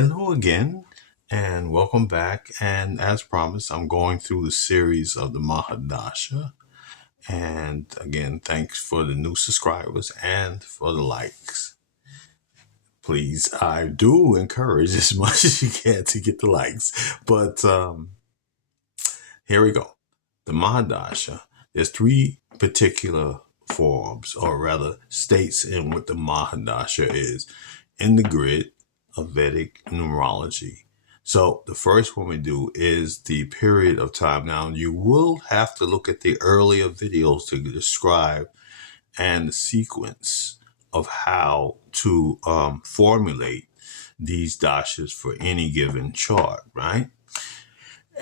Hello again, and welcome back. And as promised, I'm going through the series of the Mahadasha. And again, thanks for the new subscribers and for the likes. Please, I do encourage as much as you can to get the likes. But here we go. The Mahadasha. There's three particular forms, or rather states in what the Mahadasha is in the grid of Vedic numerology. So the first one we do is the period of time. Now you will have to look at the earlier videos to describe and the sequence of how to formulate these dashas for any given chart, right?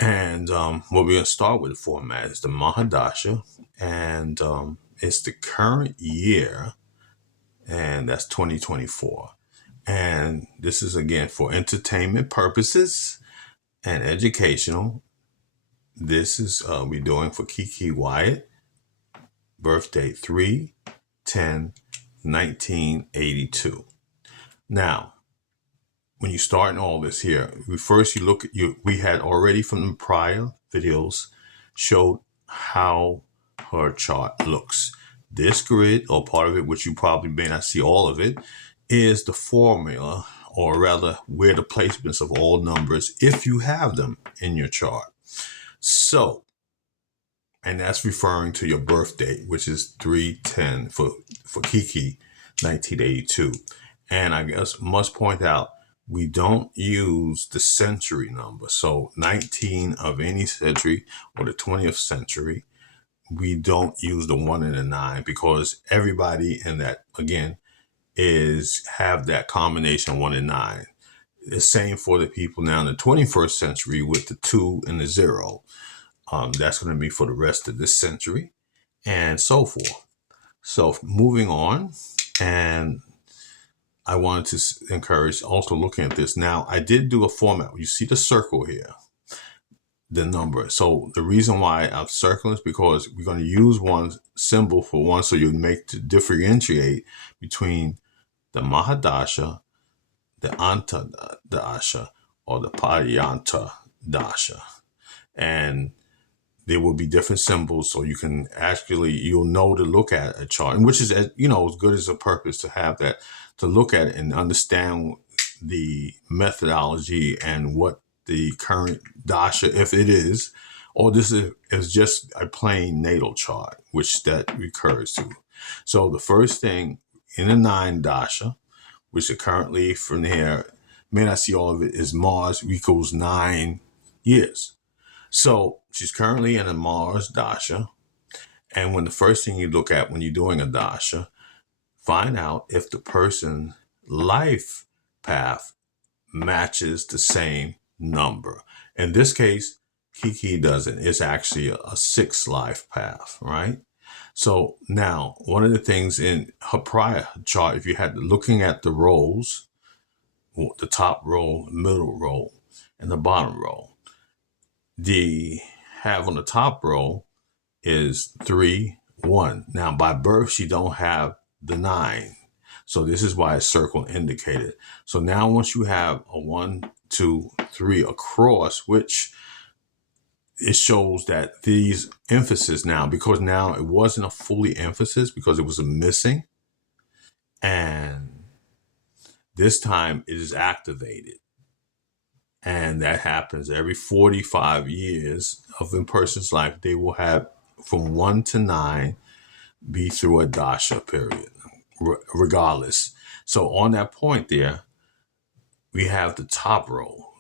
And what we're going to start with the format is the Mahadasha, and it's the current year, and that's 2024. And this is again for entertainment purposes and educational. This is we're doing for Kiki Wyatt, birthday 3/10/1982. Now, when you start in all this here, you look at we had already from the prior videos showed how her chart looks. This grid, or part of it, which you probably may not see all of it, is the formula, or rather where the placements of all numbers, if you have them in your chart. So, and that's referring to your birth date, which is 3/10 for Kiki 1982. And I guess must point out, we don't use the century number. So 19 of any century or the 20th century, we don't use the 1 and the 9 because everybody in that, again, have that combination 1 and 9. The same for the people now in the 21st century with the 2 and the 0. That's going to be for the rest of this century and so forth. So moving on, and I wanted to encourage also looking at this. Now, I did do a format. You see the circle here, the number. So the reason why I'm circling is because we're going to use one symbol for one, so you make to differentiate between the Mahadasha, the Antardasha, or the Paryanta Dasha. And there will be different symbols, so you can you'll know to look at a chart, and which is, as good as a purpose to have that, to look at it and understand the methodology and what the current dasha, if it is, or this is just a plain natal chart, which that recurs to. So the first thing in the 9 dasha, which are currently from here, may not see all of it, is Mars equals 9 years. So she's currently in a Mars dasha. And when the first thing you look at when you're doing a dasha, find out if the person's life path matches the same number. In this case, Kiki doesn't. It's actually a 6 life path, right? So now, one of the things in her prior chart, if you had looking at the rows, the top row, middle row, and the bottom row, the have on the top row is 3, 1. Now, by birth, she don't have the 9. So this is why it's circle indicated. So now once you have a 1, 2, 3 across, which it shows that these emphasis now, because now it wasn't a fully emphasis because it was a missing. And this time it is activated. And that happens every 45 years of a person's life. They will have from 1 to 9 be through a dasha period, regardless. So on that point there, we have the top row,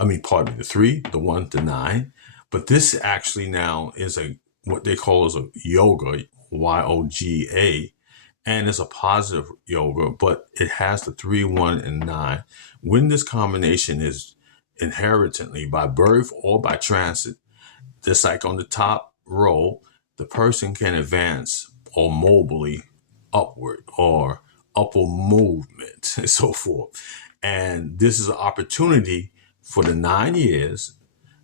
the 3, the 1 to 9. But this actually now is what they call as a yoga, yoga, and it's a positive yoga, but it has the 3, 1, and 9. When this combination is inherently by birth or by transit, just like on the top row, the person can advance or mobily upward or upward movement and so forth. And this is an opportunity for the 9 years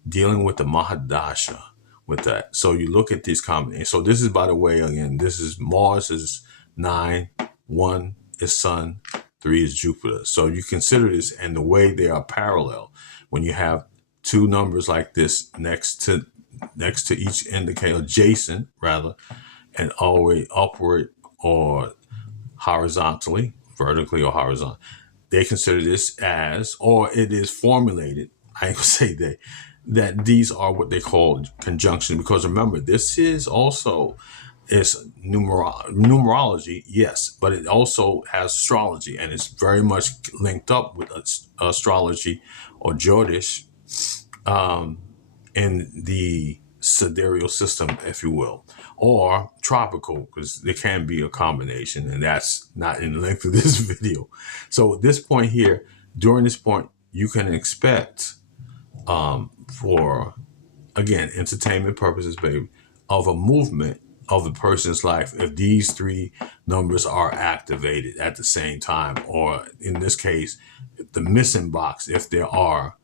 dealing with the Mahadasha with that. So you look at these combinations. So this is, by the way, again, this is Mars is 9, 1 is Sun, 3 is Jupiter. So you consider this, and the way they are parallel, when you have two numbers like this next to each indicator, adjacent rather, and all the way upward or horizontally, vertically or horizontal, they consider this as, or it is formulated, I ain't gonna say they, that these are what they call conjunction. Because remember, this is also, it's numerology, yes, but it also has astrology, and it's very much linked up with astrology or Jyotish, in the sidereal system, if you will, or tropical, because there can be a combination, and that's not in the length of this video. So at this point here, during this point, you can expect, for, again, entertainment purposes, baby, of a movement of the person's life if these three numbers are activated at the same time, or in this case, the missing box, if there are,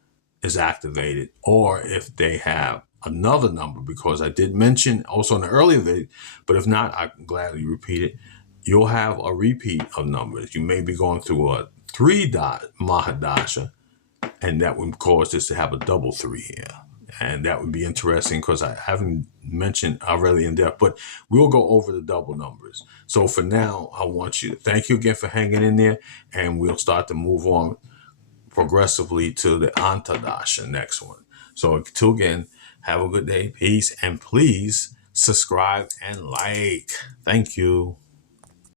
is activated, or if they have another number, because I did mention also in the earlier video, but if not, I can gladly repeat it. You'll have a repeat of numbers. You may be going through a 3-dot Mahadasha, and that would cause this to have a double 3 here. And that would be interesting because I haven't mentioned already in depth, but we'll go over the double numbers. So for now, I want you to thank you again for hanging in there, and we'll start to move on progressively to the Antardasha next one. So until again, have a good day, peace, and please subscribe and like. Thank you.